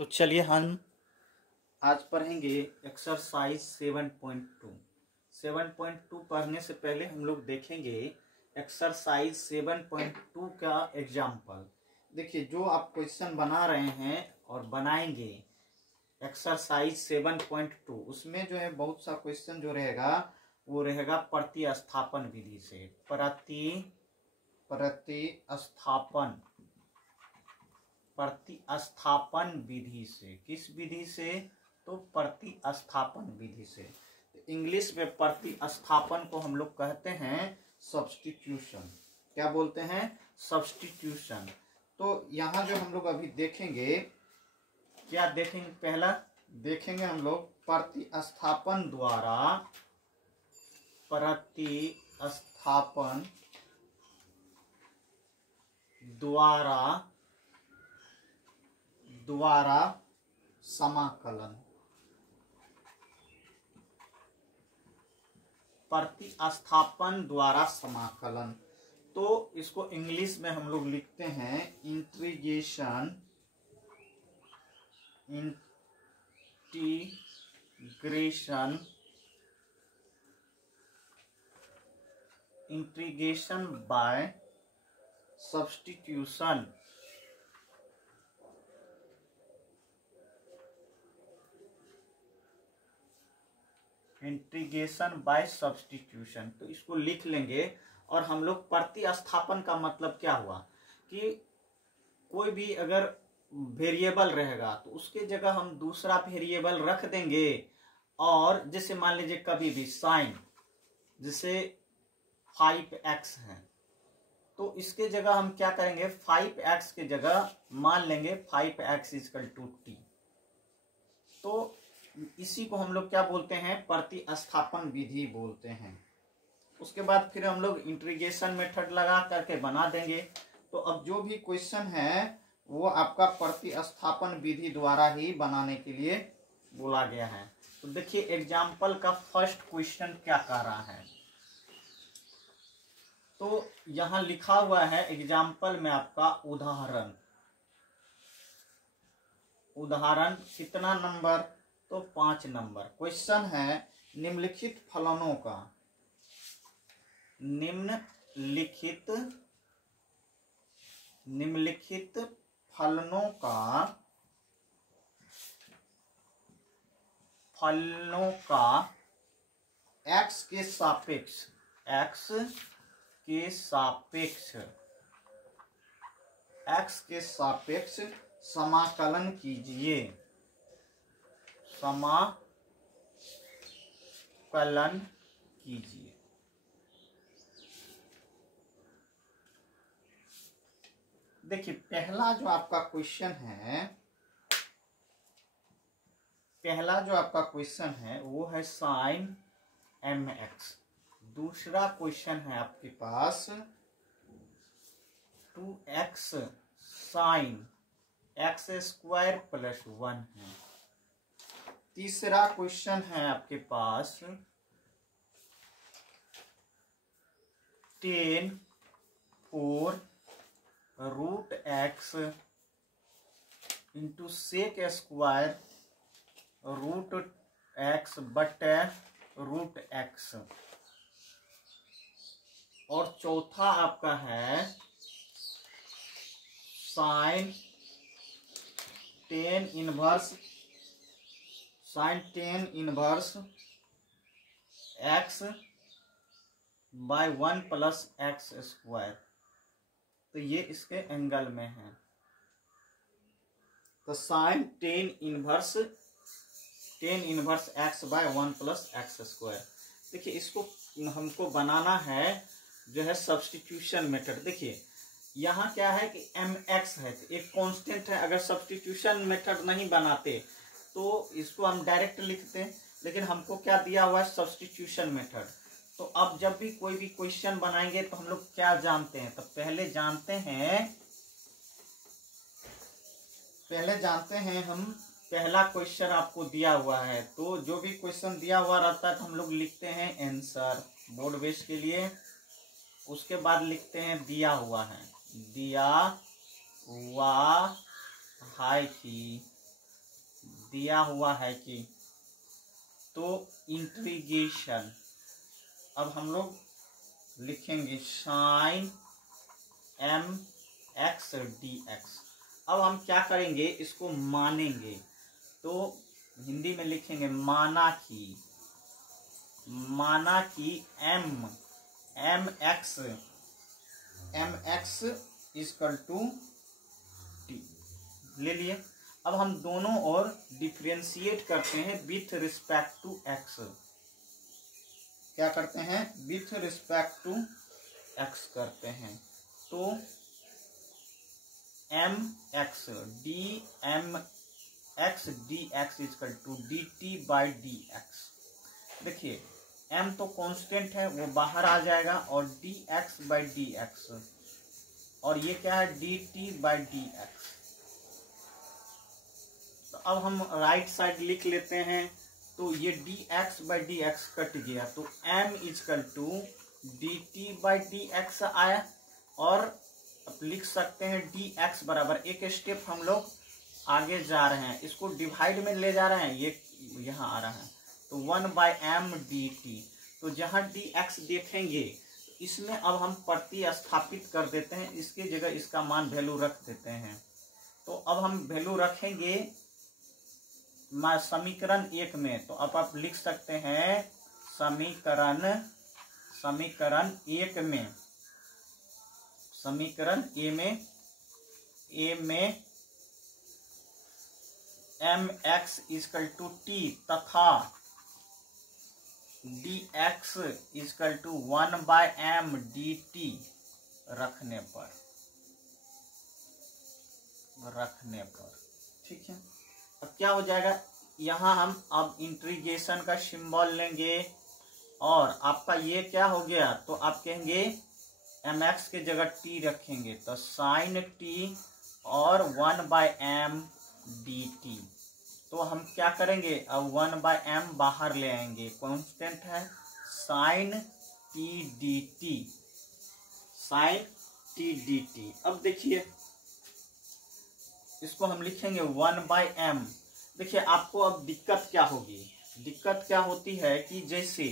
तो चलिए हम आज पढ़ेंगे एक्सरसाइज 7.2। 7.2 पढ़ने से पहले हम लोग देखेंगे एक्सरसाइज 7.2 का एग्जाम्पल। देखिए, जो आप क्वेश्चन बना रहे हैं और बनाएंगे एक्सरसाइज 7.2, उसमें जो है बहुत सा क्वेश्चन जो रहेगा वो रहेगा प्रतिस्थापन विधि से। प्रतिस्थापन विधि से। किस विधि से? तो प्रतिस्थापन विधि से। तो इंग्लिश में प्रतिस्थापन को हम लोग कहते हैं सब्स्टिट्यूशन। क्या बोलते हैं? सब्स्टिट्यूशन। तो यहाँ जो हम लोग अभी देखेंगे, क्या देखेंगे? पहला देखेंगे हम लोग प्रतिस्थापन द्वारा समाकलन। प्रतिस्थापन द्वारा समाकलन। तो इसको इंग्लिश में हम लोग लिखते हैं integration by substitution. Integration by substitution. तो इसको लिख लेंगे। और हम लोग प्रतिस्थापन का मतलब क्या हुआ कि कोई भी अगर वेरिएबल रहेगा तो उसके जगह हम दूसरा वेरिएबल रख देंगे। और जैसे मान लीजिए कभी भी साइन, जैसे 5x है, तो इसके जगह हम क्या करेंगे? 5x के जगह मान लेंगे 5x = t। तो इसी को हम लोग क्या बोलते हैं? प्रतिस्थापन विधि बोलते हैं। उसके बाद फिर हम लोग इंटीग्रेशन मेथड लगा करके बना देंगे। तो अब जो भी क्वेश्चन है वो आपका प्रतिस्थापन विधि द्वारा ही बनाने के लिए बोला गया है। तो देखिए एग्जाम्पल का फर्स्ट क्वेश्चन क्या कह रहा है। तो यहां लिखा हुआ है एग्जाम्पल में आपका उदाहरण कितना नंबर? तो 5 नंबर। क्वेश्चन है निम्नलिखित फलनों का x के सापेक्ष समाकलन कीजिए। देखिए पहला जो आपका क्वेश्चन है वो है साइन mx। दूसरा क्वेश्चन है आपके पास 2x साइन x² + 1 है। तीसरा क्वेश्चन है आपके पास 10 √x * sec² √x / √x। और चौथा आपका है sign 10 inverse x by 1 + x²। तो ये इसके एंगल में है। तो sign 10 inverse x by 1 + x²। देखिए इसको हमको बनाना है जो है सब्स्टिट्यूशन मेथड। देखिए यहाँ क्या है कि mx है, एक कांस्टेंट है। अगर सब्स्टिट्यूशन मेथड नहीं बनाते तो इसको हम डायरेक्ट लिखते हैं, लेकिन हमको क्या दिया हुआ है? Substitution method. तो अब जब भी कोई भी क्वेश्चन बनाएंगे तो हम लोग क्या जानते हैं? तो पहले जानते हैं हम पहला क्वेश्चन आपको दिया हुआ है, तो जो भी क्वेश्चन दिया हुआ रहता है तो हम लोग लिखते हैं आंसर बोर्ड बेस के लिए। उसके बाद लिखते हैं दिया हुआ है कि दिया हुआ है कि, तो इंटीग्रेशन, अब हम लोग लिखेंगे sine m x d x. अब हम क्या करेंगे, इसको मानेंगे, तो हिंदी में लिखेंगे माना कि m x equal to t ले लिए। अब हम दोनों ओर डिफरेंशिएट करते हैं विथ रिस्पेक्ट टू एक्स। क्या करते हैं, विथ रिस्पेक्ट टू एक्स करते हैं। तो m x d x equal to d t by d x. देखिए m तो कांस्टेंट है, वो बाहर आ जाएगा, और d x by d x, और ये क्या है, d t by d x. तो अब हम राइट साइड लिख लेते हैं, तो ये d x by d x cut गया, तो m equal to d t by d x आया। और अब लिख सकते हैं डी एक्स बराबर, एक स्टेप हम लोग आगे जा रहे हैं, इसको डिवाइड में ले जा रहे हैं, ये यहाँ आ रहा है, तो 1/m dt। तो जहाँ dx देखेंगे इसमें अब हम प्रतिस्थापित कर देते हैं, इसके जगह इसका मान वैल्यू रख देते हैं। तो अब हम वैल्यू रखेंगे समीकरण 1 में, तो अब आप लिख सकते हैं समीकरण 1 में, समीकरण ए में m x equal to t तथा d x equal to 1/m dt रखने पर ठीक है। अब क्या हो जाएगा, यहाँ हम अब इंटीग्रेशन का सिंबल लेंगे, और आपका ये क्या हो गया, तो आप कहेंगे एम एक्स के जगह टी रखेंगे, तो साइन टी और 1/m dt। तो हम क्या करेंगे, अब 1/m बाहर ले आएंगे, कांस्टेंट है, साइन टी डी टी। अब देखिए इसको हम लिखेंगे 1/m। देखिए आपको अब दिक्कत क्या होगी, दिक्कत क्या होती है कि जैसे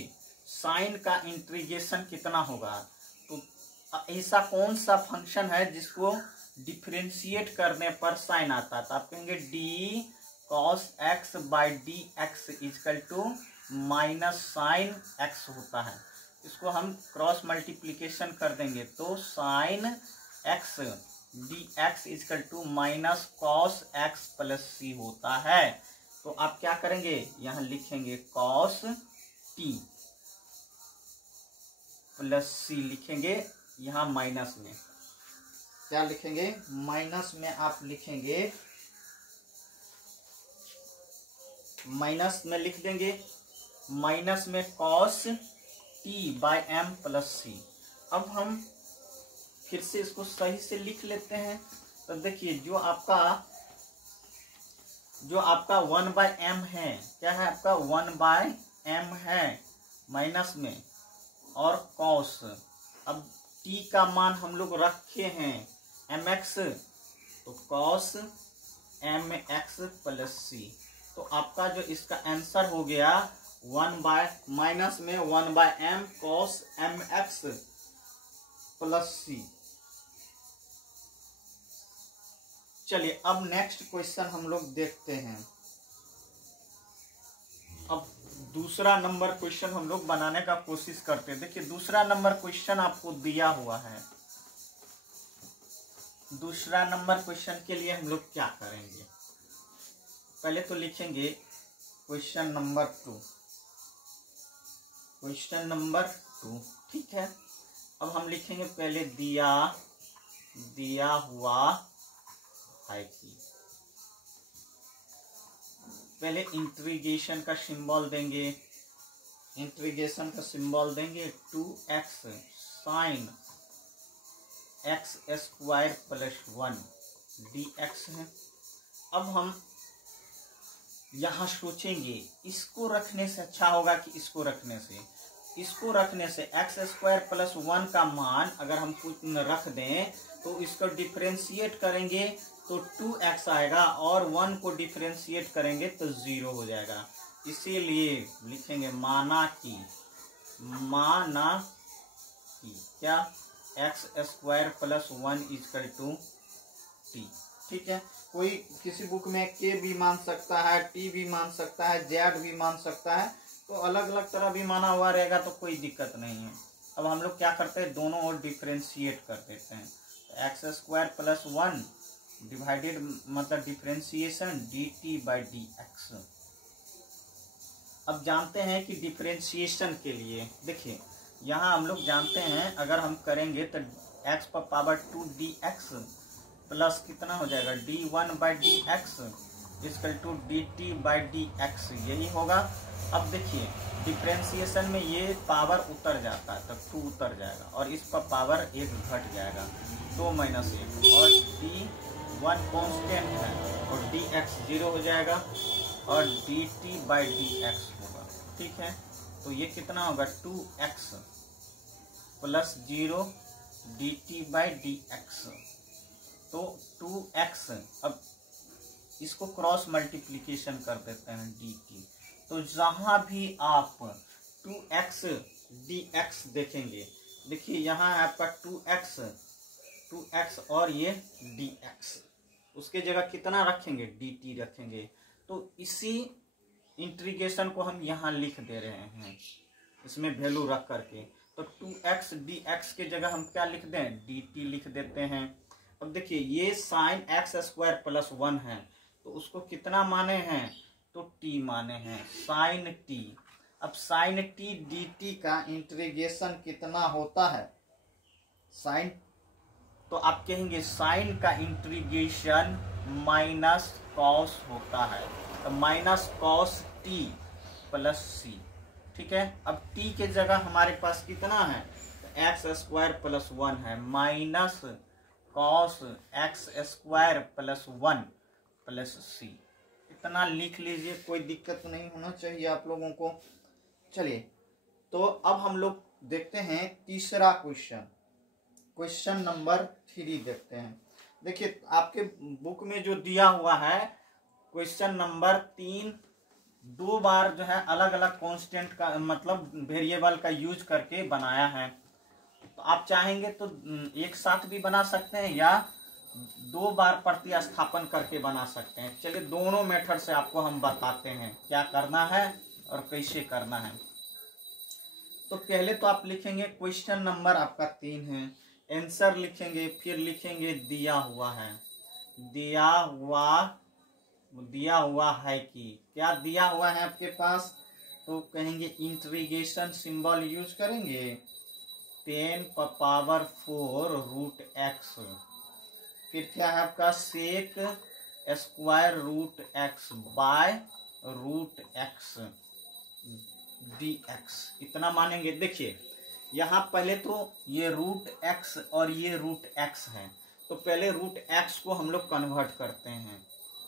साइन का इंटीग्रेशन कितना होगा, तो ऐसा कौन सा फंक्शन है जिसको डिफरेंशिएट करने पर साइन आता है, तो आप कहेंगे d cos x by d x equal to minus sine x होता है। इसको हम क्रॉस मल्टीप्लीकेशन कर देंगे, तो sine x d x equal to minus cos x plus c होता है। तो आप क्या करेंगे, यहाँ लिखेंगे कॉस टी प्लस सी लिखेंगे, यहाँ माइनस में क्या लिखेंगे, माइनस में आप लिखेंगे, माइनस में लिख देंगे, माइनस में cos t by m plus c. अब हम फिर से इसको सही से लिख लेते हैं, तो देखिए जो आपका 1/m है, क्या है आपका 1/m है माइनस में, और कॉस, अब t का मान हम लोग रखे हैं mx, तो कॉस mx प्लस सी। तो आपका जो इसका आंसर हो गया माइनस में 1/m cos mx प्लस सी। चलिए अब नेक्स्ट क्वेश्चन हम लोग देखते हैं। अब दूसरा नंबर क्वेश्चन हम लोग बनाने का कोशिश करते हैं। देखिए दूसरा नंबर क्वेश्चन आपको दिया हुआ है। दूसरा नंबर क्वेश्चन के लिए हम लोग क्या करेंगे, पहले तो लिखेंगे क्वेश्चन नंबर 2, क्वेश्चन नंबर 2 ठीक है। अब हम लिखेंगे पहले दिया हुआ है कि, पहले इंटीग्रेशन का सिंबल देंगे, इंटीग्रेशन का सिंबल देंगे 2x sine x square plus 1 dx है। अब हम यहाँ सोचेंगे इसको रखने से अच्छा होगा कि इसको रखने से x स्क्वायर प्लस 1 का मान अगर हम कुछ रख दें तो इसको डिफरेंशिएट करेंगे तो 2x आएगा और 1 को डिफरेंशिएट करेंगे तो 0 हो जाएगा। इसीलिए लिखेंगे माना कि क्या x square plus 1 equal to t. ठीक है, कोई किसी बुक में के भी मान सकता है, टी भी मान सकता है, जेड भी मान सकता है, तो अलग अलग तरह भी माना हुआ रहेगा तो कोई दिक्कत नहीं है। अब हम लोग क्या करते हैं, दोनों ओर डिफरेंशिएट कर देते हैं। तो एक्स स्क्वायर प्लस 1 डिवाइडेड मतलब differentiation D t by d x. अब जानते हैं कि डिफरेंशिएशन के लिए देखिए यहाँ हम लोग जानते हैं अगर हम करेंगे तो x पर पावर 2 डी एक्स प्लस कितना हो जाएगा d1 by d x equal to d t by d x, यही होगा। अब देखिए डिफरेंशिएशन में ये पावर उतर जाता है तब 2 उतर जाएगा और इस पर पावर 1 घट जाएगा, 2 माइनस 1 और d1 कॉन्स्टेंट है और डी एक्स 0 हो जाएगा और D t by d x होगा। ठीक है, तो ये कितना होगा 2x plus 0 D t by d x. तो 2x, अब इसको क्रॉस मल्टीप्लीकेशन कर देते हैं dt। तो जहां भी आप 2x dx देखेंगे, देखिए यहाँ है आपका 2x और ये dx, उसके जगह कितना रखेंगे dt रखेंगे। तो इसी इंटीग्रेशन को हम यहाँ लिख दे रहे हैं इसमें वैल्यू रख करके। तो 2x dx के जगह हम क्या लिख दें, dt लिख देते हैं। अब देखिए ये साइन एक्स स्क्वायर प्लस 1 है तो उसको कितना माने हैं, तो t माने हैं साइन t। अब साइन t dt का इंटीग्रेशन कितना होता है, साइन, तो आप कहेंगे साइन का इंटीग्रेशन माइनस कॉस होता है, तो minus cos t plus c। ठीक है, अब t के जगह हमारे पास कितना है, तो एक्स स्क्वायर प्लस 1 है minus cos x square plus 1 plus c। इतना लिख लीजिए, कोई दिक्कत नहीं होना चाहिए आप लोगों को। चलिए तो अब हम लोग देखते हैं तीसरा क्वेश्चन, क्वेश्चन नंबर 3 देखते हैं। देखिए आपके बुक में जो दिया हुआ है क्वेश्चन नंबर 3 2 बार जो है अलग अलग कांस्टेंट का मतलब वेरिएबल का यूज करके बनाया है। तो आप चाहेंगे तो एक साथ भी बना सकते हैं या 2 बार प्रतिस्थापन करके बना सकते हैं। चलिए दोनों मेथड से आपको हम बताते हैं क्या करना है और कैसे करना है। तो पहले तो आप लिखेंगे क्वेश्चन नंबर आपका 3 है, आंसर लिखेंगे, फिर लिखेंगे दिया हुआ है, दिया हुआ है कि क्या दिया हुआ है आपके पास, तो कहेंगे इंटीग्रेशन सिंबल यूज करेंगे 10 पावर 4 रूट एक्स, फिर क्या है आपका sec square root x by root x d x, इतना मानेंगे। देखिए यहाँ पहले तो ये रूट एक्स और ये रूट एक्स है, तो पहले रूट एक्स को हम लोग कन्वर्ट करते हैं।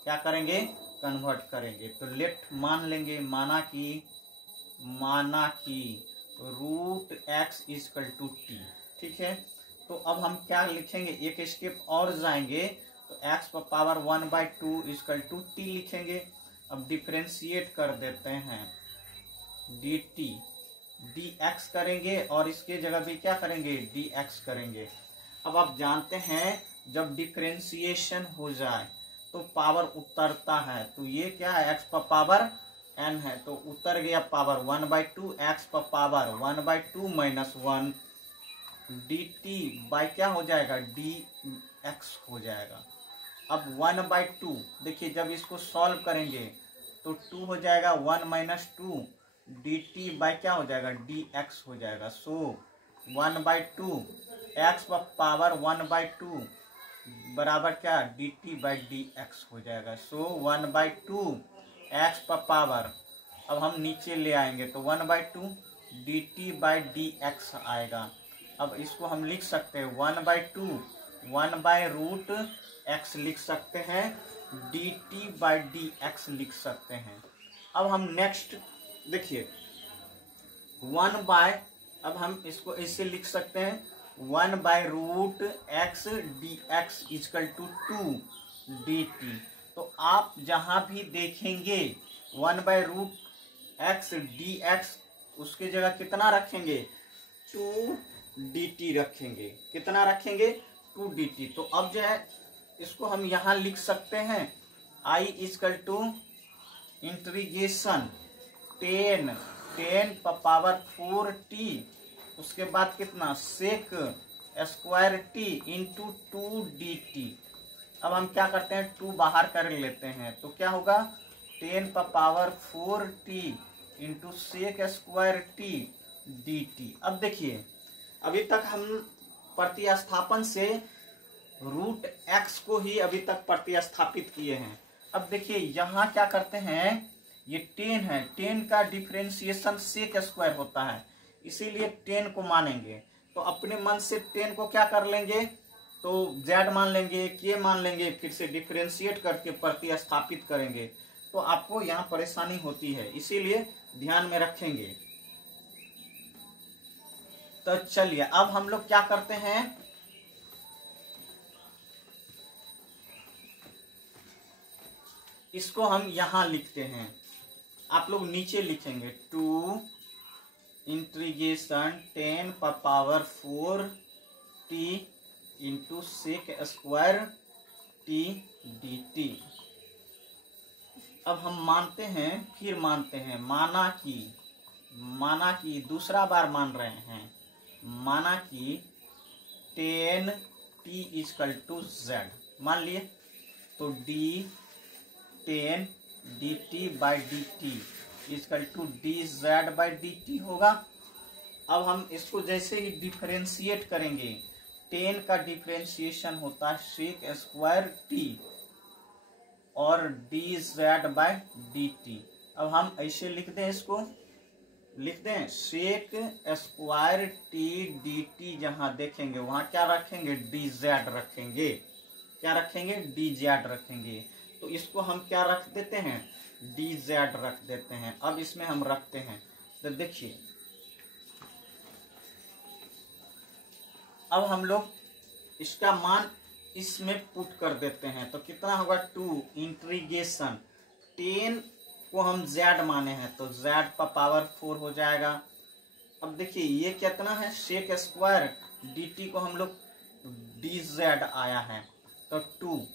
क्या करेंगे, कन्वर्ट करेंगे। तो लेट मान लेंगे, माना कि root x equal to t. ठीक है, तो अब हम क्या लिखेंगे, एक स्टेप और जाएंगे तो एक्स पर पावर 1/2 इक्वल टू टी लिखेंगे। अब डिफरेंशिएट कर देते हैं डी टी डी एक्स करेंगे और इसके जगह भी क्या करेंगे, डी एक्स करेंगे। अब आप जानते हैं जब डिफरेंशिएशन हो जाए तो पावर उतरता है, तो ये क्या है एक्स पर पावर n है तो उतर गया पावर 1/2, एक्स पर power 1/2 minus 1 D t by क्या हो जाएगा, डी एक्स हो जाएगा। अब 1/2 देखिए जब इसको सॉल्व करेंगे तो 2 हो जाएगा, 1 माइनस 2 डी टी बाई क्या हो जाएगा, डी एक्स हो जाएगा। सो 1/2 एक्स पर पावर 1/2 बराबर क्या, D t by d x हो जाएगा। सो 1/2 एक्स पर पावर, अब हम नीचे ले आएंगे तो 1/2 D t by d x आएगा। अब इसको हम लिख सकते हैं 1/2 1/रूट एक्स लिख सकते हैं, D t by d x लिख सकते हैं। अब हम नेक्स्ट देखिए 1/, अब हम इसको ऐसे लिख सकते हैं one by root x d x equal to 2 dt। तो आप जहां भी देखेंगे 1/√x dx, उसके जगह कितना रखेंगे, 2dt रखेंगे। कितना रखेंगे, 2dt। तो अब जो है इसको हम यहां लिख सकते हैं I = इंटीग्रेशन 10⁻⁴t, उसके बाद कितना sec² इंटू 2dt। अब हम क्या करते हैं, 2 बाहर कर लेते हैं, तो क्या होगा 10⁻⁴t इंटू sec² dt। अब देखिए अभी तक हम प्रतिस्थापन से √x को ही अभी तक प्रतिस्थापित किए हैं। अब देखिए यहाँ क्या करते हैं, ये 10 है, 10 का डिफरेंशिएशन sec² होता है, इसीलिए 10 को मानेंगे। तो अपने मन से 10 को क्या कर लेंगे, तो z मान लेंगे, k मान लेंगे, फिर से डिफरेंशिएट करके प्रतिस्थापित करेंगे, तो आपको यहाँ परेशानी होती है, इसीलिए ध्यान में रखेंगे। तो चलिए अब हम लोग क्या करते हैं, इसको हम यहां लिखते हैं, आप लोग नीचे लिखेंगे 2 integration 10⁻⁴t into sec² dt। अब हम मानते हैं, फिर मानते हैं, माना कि दूसरा बार मान रहे हैं, माना कि 10t = z मान लिए, तो d10 dt/dt = dz/dt होगा। अब हम इसको जैसे ही डिफरेंशिएट करेंगे, 10 का डिफरेंशिएशन होता है sec² और dz/dt। अब हम ऐसे लिख दें, इसको लिख दें sec² dt, जहां देखेंगे वहां क्या रखेंगे, dz रखेंगे। क्या रखेंगे, dz रखेंगे। तो इसको हम क्या रख देते हैं, dz रख देते हैं। अब इसमें हम रखते हैं, तो देखिए अब हम लोग इसका मान इसमें पुट कर देते हैं, तो कितना होगा 2 इंटीग्रेशन 10 को हम z माने हैं, तो z⁻⁴ हो जाएगा। अब देखिए ये कितना है, sec² dt को हम लोग dz आया है, तो 2।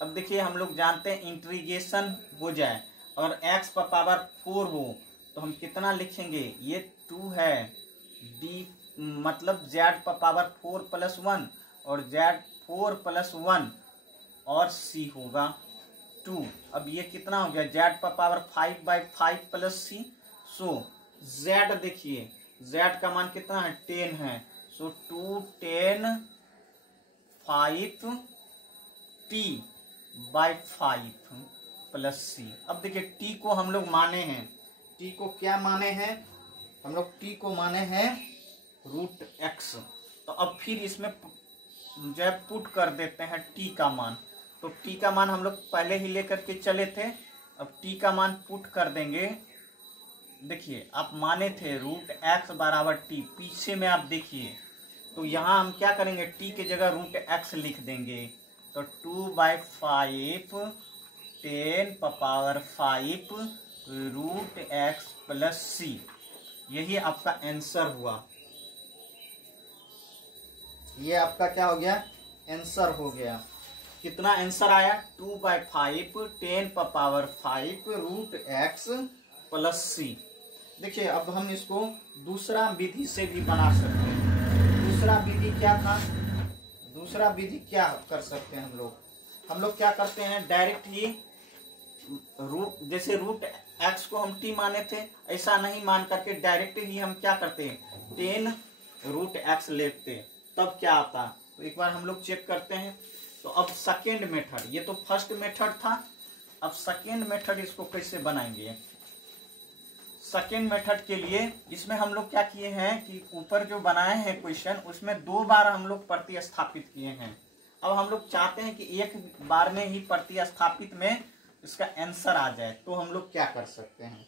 अब देखिए हम लोग जानते हैं इंटीग्रेशन हो जाए और x⁻⁴ हो, तो हम कितना लिखेंगे, ये 2 है, d मतलब z⁻⁴ + 1 और z4 + 1 और c होगा 2। अब ये कितना हो गया, z⁻5/5 + c। सो z देखिए z का मान कितना है, 10 है, सो 2 10 5t/5 + c। अब देखिए t को हम लोग माने हैं, t को क्या माने हैं, हम लोग t को माने हैं √x। तो अब फिर इसमें जो है पुट कर देते हैं t का मान, तो t का मान हम लोग पहले ही लेकर के चले थे, अब t का मान पुट कर देंगे। देखिए आप माने थे √x = t, पीछे में आप देखिए, तो यहाँ हम क्या करेंगे, t के जगह √x लिख देंगे, तो 2/5 10⁻⁵ √x + c, यही आपका आंसर हुआ। ये आपका क्या हो गया, आंसर हो गया। कितना आंसर आया, 2/5 10⁻⁵ √x + c। देखिए अब हम इसको दूसरा विधि से भी बना सकते हैं। दूसरा विधि क्या था, दूसरा विधि क्या कर सकते हैं, हम लोग क्या करते हैं, डायरेक्ट ही जैसे √x को हम t माने थे, ऐसा नहीं मान करके डायरेक्ट ही हम क्या करते हैं, 10 √x लेते, तब क्या आता, तो एक बार हम लोग चेक करते हैं। तो अब सेकेंड मेथड, ये तो फर्स्ट मेथड था, अब सेकेंड मेथड इसको कैसे बनाएंगे। सेकेंड मेथड के लिए इसमें हम लोग क्या किए हैं कि ऊपर जो बनाए हैं क्वेश्चन, उसमें 2 बार हम लोग प्रतिस्थापित किए हैं। अब हम लोग चाहते हैं कि एक बार में ही प्रतिस्थापित में इसका आंसर आ जाए, तो हम लोग क्या कर सकते हैं।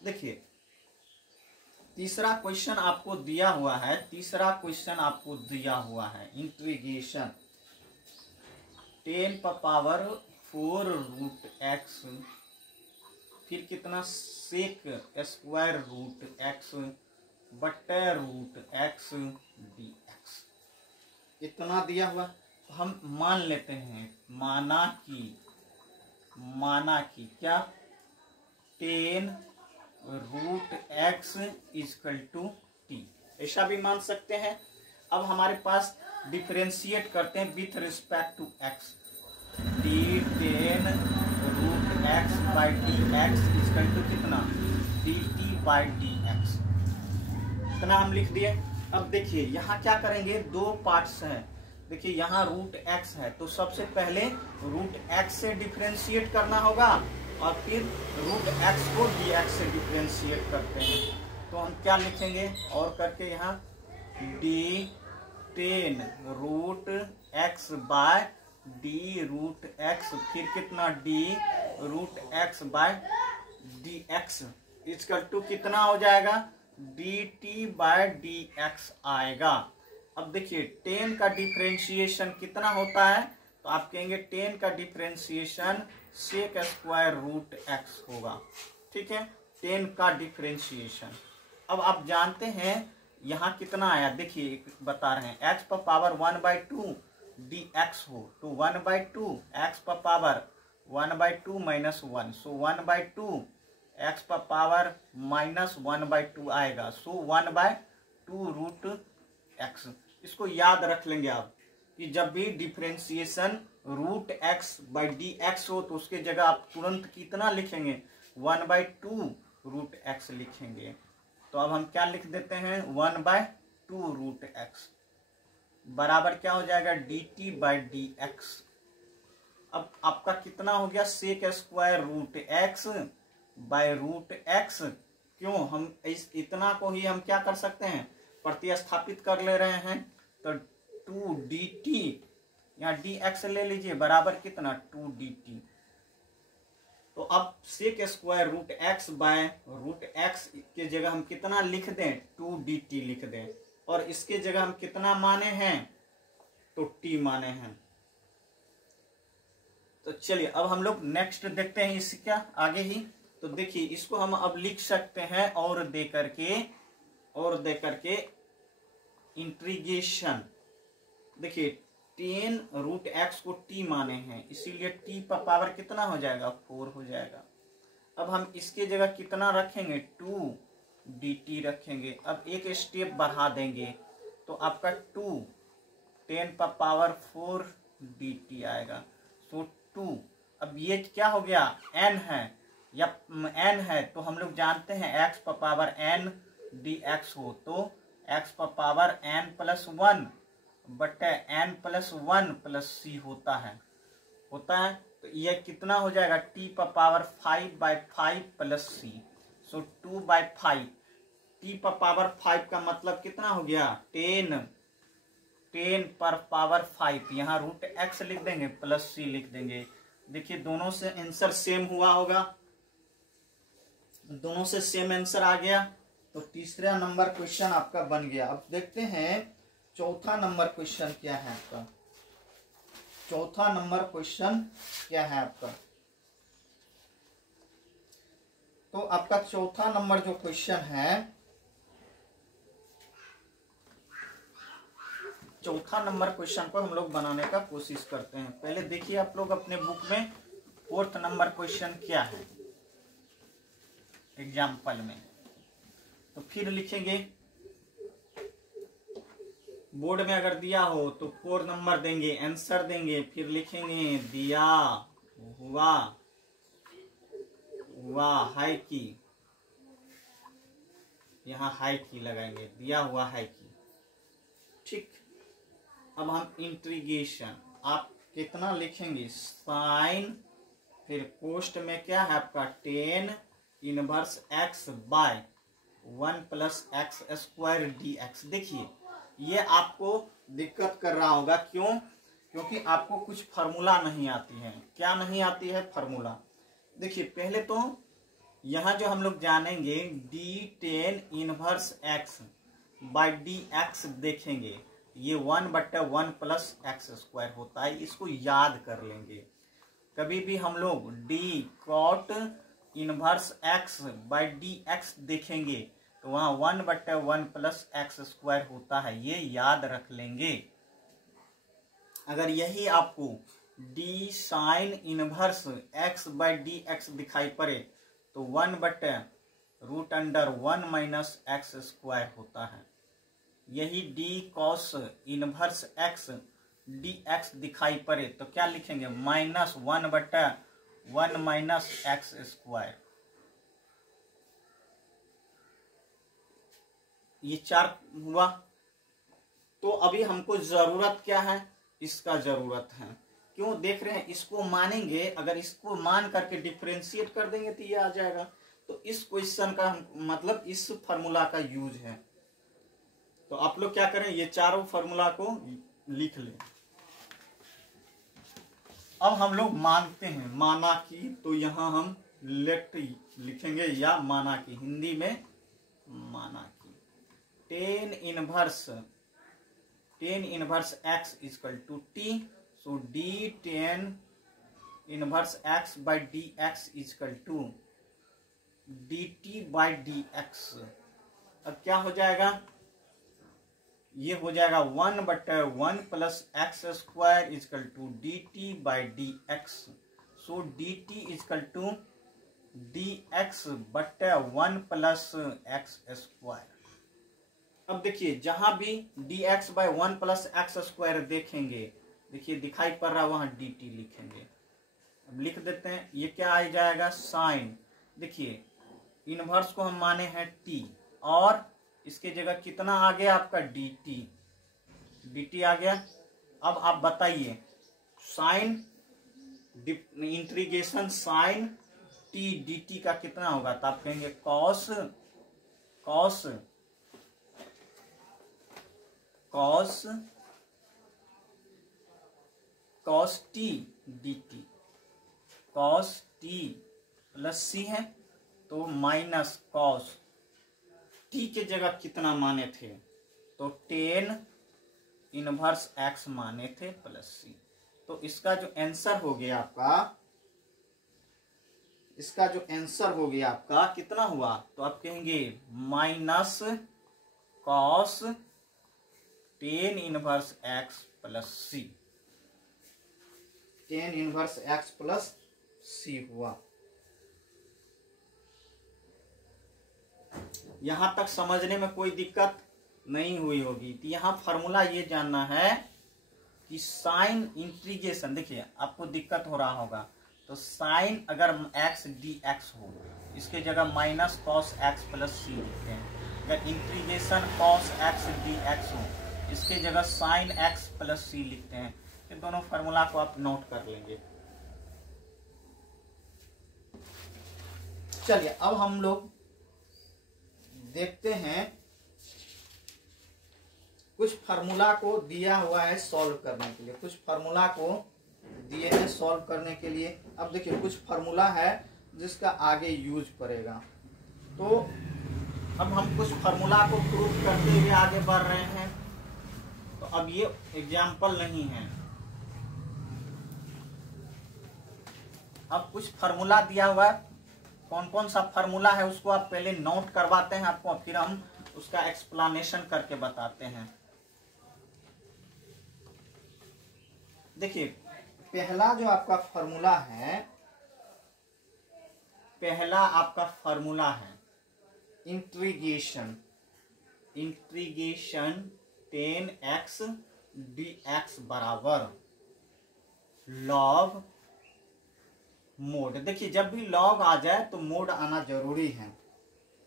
देखिए तीसरा क्वेश्चन आपको दिया हुआ है, इंटीग्रेशन 10⁻⁴ 4 रूट एक्स, फिर कितना सेक स्क्वायर रूट एक्स बटे रूट एक्स डी एक्स, इतना दिया हुआ। तो हम मान लेते हैं, माना कि क्या 10 root x is equal to t, ऐसा भी मान सकते हैं। अब हमारे पास डिफरेंशिएट करते हैं with respect to x, d 10 root x by d x is equal to कितना, d t by d x, इतना हम लिख दिए। अब देखिए यहाँ क्या करेंगे, दो पार्ट्स हैं। देखिए यहाँ रूट एक्स है, तो सबसे पहले रूट एक्स से डिफरेंशिएट करना होगा और फिर रूट एक्स को डी एक्स से डिफरेंशिएट करते हैं। तो हम क्या लिखेंगे और करके यहाँ d 10 root x by d root x, फिर कितना d root x by d x is equal to कितना हो जाएगा, d t by d x आएगा। अब देखिए 10 का डिफरेंशिएशन कितना होता है, तो आप कहेंगे 10 का differentiation sec square root x होगा। ठीक है, 10 का डिफरेंशिएशन। अब आप जानते हैं यहाँ कितना आया, देखिए बता रहे हैं एक्स पर पावर 1/2 डी एक्स हो तो 1/2 एक्स पर पावर 1/2 माइनस 1, सो 1/2 एक्स पर पावर माइनस 1/2 आएगा, सो 1/2 रूट एक्स। इसको याद रख लेंगे आप कि जब भी differentiation root x by d x हो तो उसके जगह आप तुरंत कितना लिखेंगे, 1/2 रूट एक्स लिखेंगे। तो अब हम क्या लिख देते हैं, 1/2 रूट एक्स बराबर क्या हो जाएगा, d t by d x. अब आपका कितना हो गया, sec square root x by root x. क्यों, हम इस इतना को ही हम क्या कर सकते हैं, प्रतिस्थापित कर ले रहे हैं। तो 2 डी टी, यहाँ डी एक्स ले लीजिए, बराबर कितना 2 डी टी। तो अब sec square root x by root x के जगह हम कितना लिख दें, 2 डी टी लिख दें, और इसके जगह हम कितना माने हैं, तो टी माने हैं। तो चलिए अब हम लोग नेक्स्ट देखते हैं इसका आगे ही। तो देखिए इसको हम अब लिख सकते हैं और दे करके इंटीग्रेशन। देखिए 10 रूट एक्स को टी माने हैं, इसीलिए टी पर पावर कितना हो जाएगा, 4 हो जाएगा। अब हम इसके जगह कितना रखेंगे, 2 डी टी रखेंगे। अब एक स्टेप बढ़ा देंगे तो आपका 2 10 पर पावर 4 डी टी आएगा, सो 2। अब ये क्या हो गया, n है या n है, तो हम लोग जानते हैं x पर पावर n डी एक्स हो तो x पर पावर n प्लस 1 बटे n प्लस 1 प्लस c होता है। तो ये कितना हो जाएगा, t पर पावर 5/5 प्लस c, सो 2/5। t पर पावर 5 का मतलब कितना हो गया, 10 पर पावर 5, यहाँ रूट x लिख देंगे प्लस c लिख देंगे। देखिए दोनों से आंसर सेम हुआ होगा, दोनों से सेम आंसर आ गया। तो तीसरा नंबर क्वेश्चन आपका बन गया। अब देखते हैं चौथा नंबर क्वेश्चन क्या है आपका। चौथा नंबर क्वेश्चन क्या है आपका, तो आपका चौथा नंबर जो क्वेश्चन है, चौथा नंबर क्वेश्चन को हम लोग बनाने का कोशिश करते हैं। पहले देखिए आप लोग अपने बुक में 4th नंबर क्वेश्चन क्या है एग्जाम्पल में, तो फिर लिखेंगे। बोर्ड में अगर दिया हो तो 4 नंबर देंगे, आंसर देंगे, फिर लिखेंगे दिया हुआ है कि, यहाँ है कि लगाएंगे, दिया हुआ है कि। ठीक, अब हम इंटीग्रेशन, आप कितना लिखेंगे, साइन, फिर पोस्ट में क्या है आपका 10 inverse x by 1 plus x square d x. देखिए ये आपको दिक्कत कर रहा होगा, क्यों, क्योंकि आपको कुछ फार्मूला नहीं आती है। क्या नहीं आती है, फार्मूला। देखिए पहले तो यहाँ जो हम लोग जानेंगे d10 inverse x by d x देखेंगे, ये 1/1 प्लस एक्स स्क्वायर होता है, इसको याद कर लेंगे। कभी भी हम लोग d cot inverse x by d x देखेंगे तो वहां 1/1 प्लस एक्स स्क्वायर होता है, ये याद रख लेंगे। अगर यही आपको D sine inverse x by d x दिखाई पड़े तो 1/√1 माइनस एक्स स्क्वायर होता है। यही D cos inverse x d x दिखाई पड़े तो क्या लिखेंगे, -1/1 माइनस एक्स स्क्वायर। ये 4 हुआ। तो अभी हमको जरूरत क्या है, इसका जरूरत है। क्यों देख रहे हैं, इसको मानेंगे, अगर इसको मान करके डिफरेंशिएट कर देंगे तो ये आ जाएगा। तो इस क्वेश्चन का मतलब इस फॉर्मूला का यूज है। तो आप लोग क्या करें, ये चारों फॉर्मूला को लिख लें। अब हम लोग मानते हैं, माना कि, तो यहां हम लेट लिखेंगे या माना कि, हिंदी में माना कि tan inverse x equal to t. So d tan inverse x by d x equal to d t by d x. अब क्या हो जाएगा, ये हो जाएगा 1/1 plus x square equal to d t by d x. So d t equal to d x बटे 1 plus x square. अब देखिए जहां भी d x by 1 plus x square देखेंगे, देखिए दिखाई पड़ रहा है, वहां डी टी लिखेंगे। अब लिख देते हैं, ये क्या आ जाएगा, साइन। देखिए इनवर्स को हम माने हैं टी, और इसके जगह कितना आ गया आपका, डी टी आ गया। अब आप बताइए, sine integration sine t d t का कितना होगा, तो आप कहेंगे cos t d t, cos t plus c है तो माइनस कॉस टी के जगह कितना माने थे, तो टेन इनवर्स एक्स माने थे प्लस सी। तो इसका जो आंसर हो गया आपका, कितना हुआ, तो आप कहेंगे minus cos tan inverse x plus c, tan inverse x plus c हुआ। यहां तक समझने में कोई दिक्कत नहीं हुई होगी। तो यहां फॉर्मूला ये जानना है कि साइन इंटीग्रेशन, देखिए आपको दिक्कत हो रहा होगा, तो साइन अगर एक्स डी एक्स हो, इसके जगह माइनस कॉस एक्स प्लस सी लिखते हैं। अगर integration cos x d x हो, इसके जगह साइन एक्स प्लस सी लिखते हैं। ये दोनों फॉर्मूला को आप नोट कर लेंगे। चलिए अब हम लोग देखते हैं, कुछ फार्मूला को दिया हुआ है सॉल्व करने के लिए, कुछ फार्मूला को दिए हैं सॉल्व करने के लिए। अब देखिए कुछ फार्मूला है जिसका आगे यूज पड़ेगा, तो अब हम कुछ फार्मूला को प्रूव करते हुए आगे बढ़ रहे हैं। तो अब ये एग्जाम्पल नहीं है, अब कुछ फार्मूला दिया हुआ है, कौन कौन सा फार्मूला है उसको आप पहले नोट करवाते हैं आपको, फिर हम उसका एक्सप्लेनेशन करके बताते हैं। देखिए पहला जो आपका फार्मूला है, पहला आपका फार्मूला है इंटीग्रेशन 10x dx बराबर लॉग मोड। देखिए जब भी लॉग आ जाए तो मोड आना जरूरी है।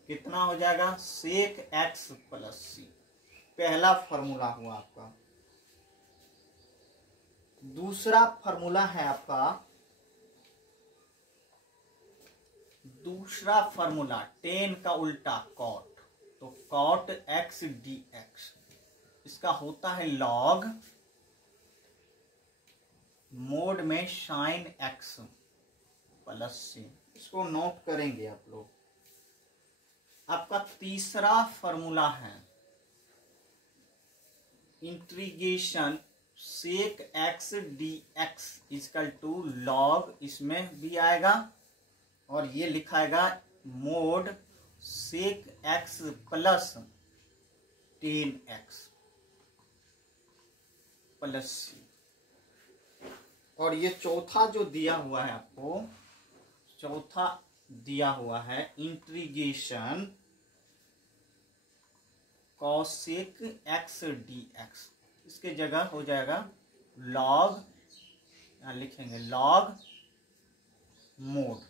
कितना हो जाएगा, सेक एक्स प्लस सी, पहला फॉर्मूला हुआ आपका। दूसरा फॉर्मूला है आपका, दूसरा फॉर्मूला 10 का उल्टा कॉट, तो कॉट एक्स डी एक्स, इसका होता है लॉग मोड में साइन एक्स प्लस सी। इसको नोट करेंगे आप लोग। आपका तीसरा फॉर्मूला है integration sec x d x is equal to log, इसमें भी आएगा और ये लिखाएगा mod sec x plus 10x plus c. और ये चौथा जो दिया हुआ है आपको, चौथा दिया हुआ है integration cosec x d x, इसके जगह हो जाएगा लॉग, यहां लिखेंगे log mod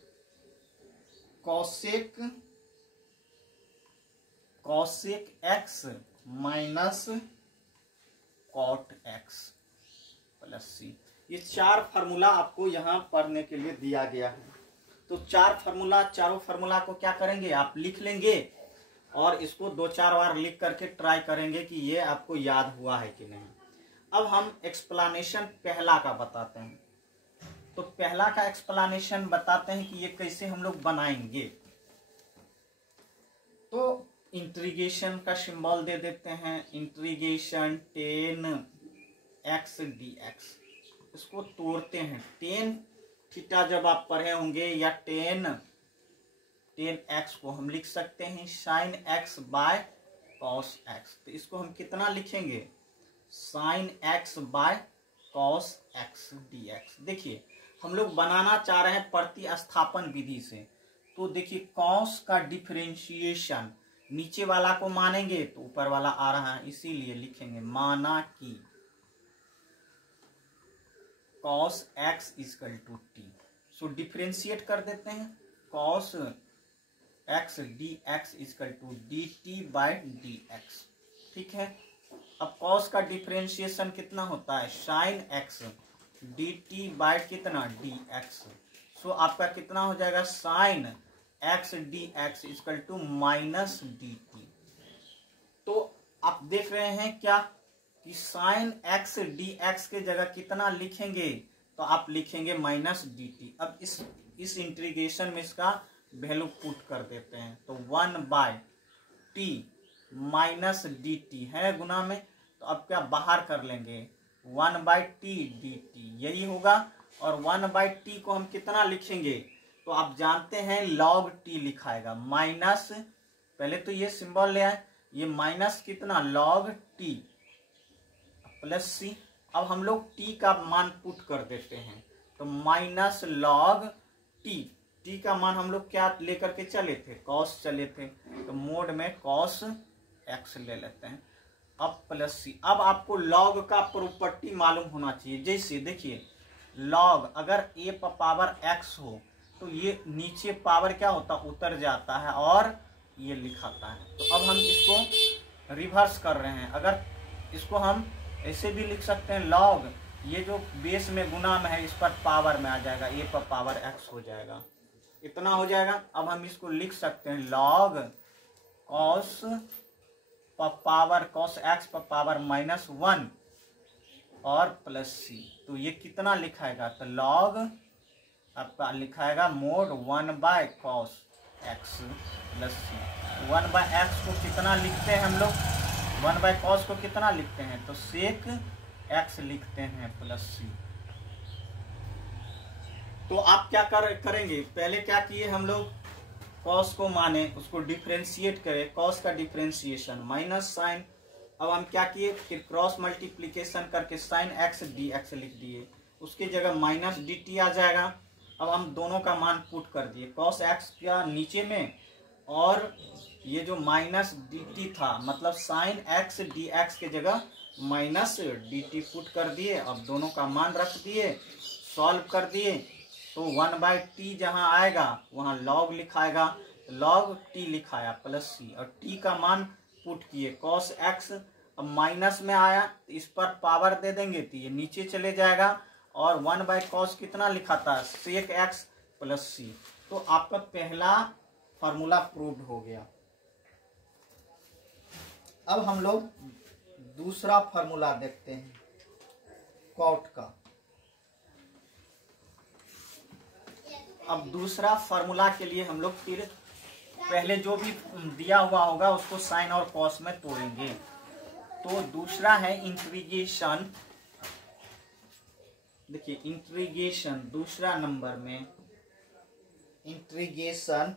cosec x minus cot x plus c. ये 4 फार्मूला आपको यहां पढ़ने के लिए दिया गया है। तो 4 फार्मूला, चारों फार्मूला को क्या करेंगे आप लिख लेंगे और इसको 2-4 बार लिख करके ट्राई करेंगे कि ये आपको याद हुआ है कि नहीं। अब हम एक्सप्लेनेशन पहला का बताते हैं। तो पहला का एक्सप्लेनेशन बताते हैं कि ये कैसे हम लोग बनाएंगे। तो इंटीग्रेशन का सिंबल दे देते हैं, इंटीग्रेशन 10x dx, इसको तोड़ते हैं। 10 थीटा जब आप पढ़े होंगे या 10x को हम लिख सकते हैं sine x by cos x। तो इसको हम कितना लिखेंगे, sine x by cos x dx। देखिए हम लोग बनाना चाह रहे हैं प्रतिस्थापन विधि से। तो देखिए कॉस का डिफरेंशिएशन नीचे वाला को मानेंगे तो ऊपर वाला आ रहा है, इसीलिए लिखेंगे माना कि cos x equal to t. So differentiate कर देते हैं, cos x dx equal to dt by dx। ठीक है, अब कॉस का डिफरेंशिएशन कितना होता है, साइन x dt बाय कितना dx। सो आपका कितना हो जाएगा, sine x dx equal to minus dt। तो आप देख रहे हैं क्या कि साइन x dx के जगह कितना लिखेंगे, तो आप लिखेंगे माइनस dt। अब इस इंटीग्रेशन में इसका वैल्यू पुट कर देते हैं, तो 1/t माइनस dt है गुना में, तो अब क्या बाहर कर लेंगे 1/t dt, यही होगा। और 1/t को हम कितना लिखेंगे, तो आप जानते हैं log t लिखाएगा, माइनस, पहले तो ये सिंबल ले आए, ये माइनस कितना log t प्लस सी। अब हम लोग t का मान पुट कर देते हैं, तो माइनस log t, t का मान हम लोग क्या लेकर के चले थे, cos चले थे, तो मोड में cos x ले लेते हैं। अब प्लस सी। अब आपको log का प्रॉपर्टी मालूम होना चाहिए। जैसे देखिए log अगर a पर पावर x हो तो ये नीचे पावर क्या होता, उतर जाता है और ये लिखाता है। तो अब हम इसको रिवर्स कर रहे हैं, अगर इसको हम ऐसे भी लिख सकते हैं log, ये जो बेस में गुना में है इस पर पावर में आ जाएगा, a पर पावर x हो जाएगा, इतना हो जाएगा। अब हम इसको लिख सकते हैं log cos पर पावर cos x पर पावर -1 और प्लस सी। तो ये कितना लिखाएगा, तो log आपका लिखाएगा मोड 1/cos x प्लस सी। 1/x को कितना लिखते हैं हम लोग, 1/cos को कितना लिखते हैं, तो सेक x लिखते हैं प्लस सी। तो आप क्या करेंगे, पहले क्या किए हम लोग, cos को माने उसको डिफरेंशिएट करें, cos का डिफरेंशिएशन माइनस साइन। अब हम क्या किए, फिर क्रॉस मल्टीप्लीकेशन करके साइन x dx लिख दिए, उसके जगह माइनस dt आ जाएगा। अब हम दोनों का मान पुट कर दिए, cos x का नीचे में और ये जो माइनस dt था, मतलब साइन x dx के जगह माइनस dt पुट कर दिए। अब दोनों का मान रख दिए, सॉल्व कर दिए, तो 1/t जहां आएगा वहां log लिखाएगा, log t लिखाया प्लस सी, और t का मान पुट किए cos x। अब माइनस में आया तो इस पर पावर दे देंगे तो ये नीचे चले जाएगा, और 1/cos कितना लिखा था, sec x प्लस सी। तो आपका पहला फार्मूला प्रूव्ड हो गया। अब हम लोग दूसरा फार्मूला देखते हैं कॉट का। अब दूसरा फार्मूला के लिए हम लोग फिर पहले जो भी दिया हुआ होगा उसको साइन और कॉस में तोड़ेंगे। तो दूसरा है इंटीग्रेशन देखिए इंटीग्रेशन दूसरा नंबर में, integration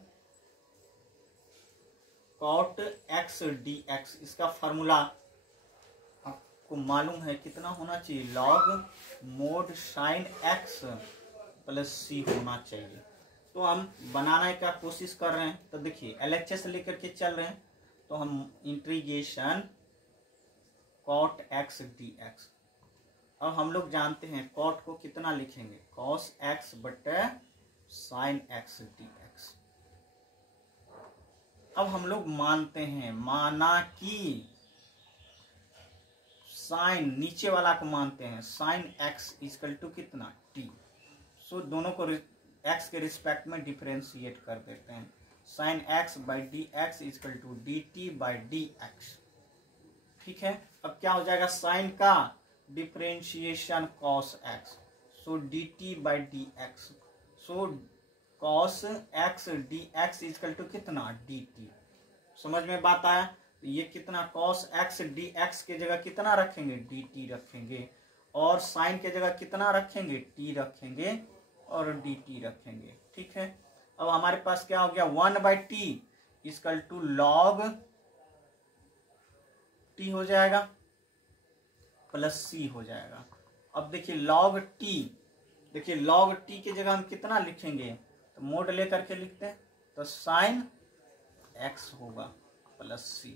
cot x d x, इसका फॉर्मूला आपको मालूम है कितना होना चाहिए, log mod sine x plus c होना चाहिए। तो हम बनाने का कोशिश कर रहे हैं। तो देखिए LHS लेकर के चल रहे हैं, तो हम integration cot x d x, अब हम लोग जानते हैं कॉट को कितना लिखेंगे, कॉस एक्स बटे साइन एक्स डी एक्स। अब हम लोग मानते हैं, माना कि साइन नीचे वाला को मानते हैं, साइन एक्स इक्वल टू कितना टी। सो दोनों को एक्स के रिस्पेक्ट में डिफरेंशिएट कर देते हैं, sine x by d x equal to d t by d x. ठीक है, अब क्या हो जाएगा, साइन का differentiation cos x, so d t by d x, so cos x d x equal to कितना डी टी। समझ में बात आया? तो ये कितना कॉस एक्स डी एक्स के जगह कितना रखेंगे, डी टी रखेंगे, और साइन के जगह कितना रखेंगे, टी रखेंगे और डी टी रखेंगे। ठीक है, अब हमारे पास क्या हो गया, 1/t equal to log T हो जाएगा प्लस सी हो जाएगा। अब देखिए लॉग टी, देखिए लॉग टी की जगह हम कितना लिखेंगे, तो मोड लेकर के लिखते हैं, तो साइन एक्स होगा प्लस सी।